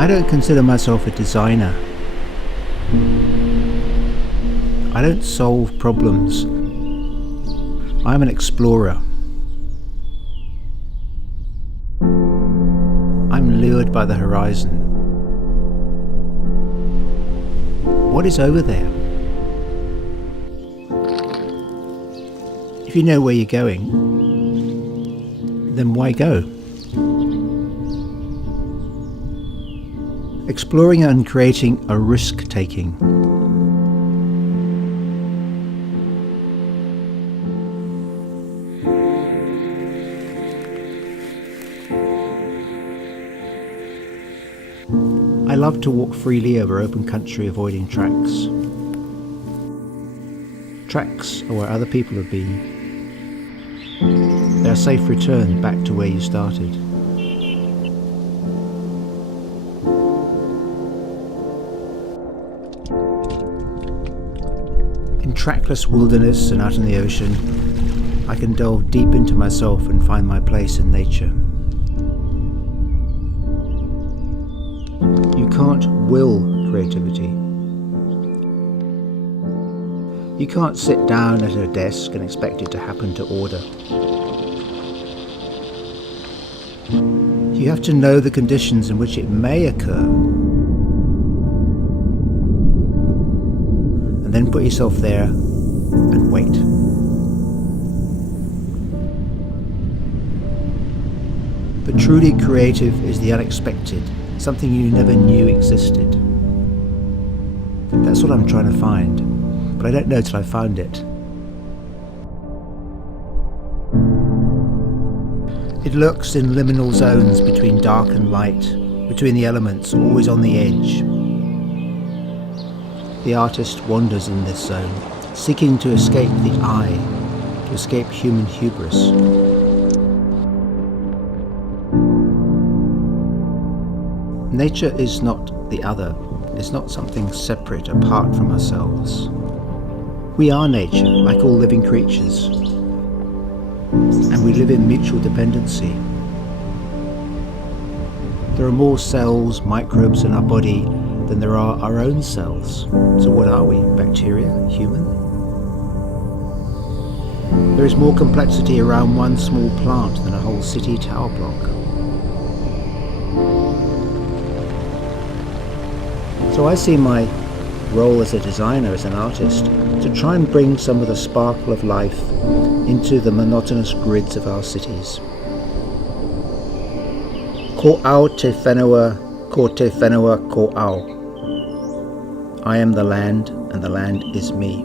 I don't consider myself a designer. I don't solve problems. I'm an explorer. I'm lured by the horizon. What is over there? If you know where you're going, then why go? Exploring and creating a risk-taking. I love to walk freely over open country, avoiding tracks. Tracks are where other people have been. They're a safe return back to where you started. In trackless wilderness and out in the ocean, I can delve deep into myself and find my place in nature. You can't will creativity. You can't sit down at a desk and expect it to happen to order. You have to know the conditions in which it may occur, and then put yourself there and wait. But truly creative is the unexpected, something you never knew existed. That's what I'm trying to find, but I don't know till I found it. It lurks in liminal zones between dark and light, between the elements, always on the edge. The artist wanders in this zone, seeking to escape the I, to escape human hubris. Nature is not the other, it's not something separate, apart from ourselves. We are nature, like all living creatures, and we live in mutual dependency. There are more cells, microbes in our body than there are our own cells. So what are we? Bacteria? Human? There is more complexity around one small plant than a whole city tower block. So I see my role as a designer, as an artist, to try and bring some of the sparkle of life into the monotonous grids of our cities. Ko au te whenua, ko te whenua ko au. I am the land, and the land is me.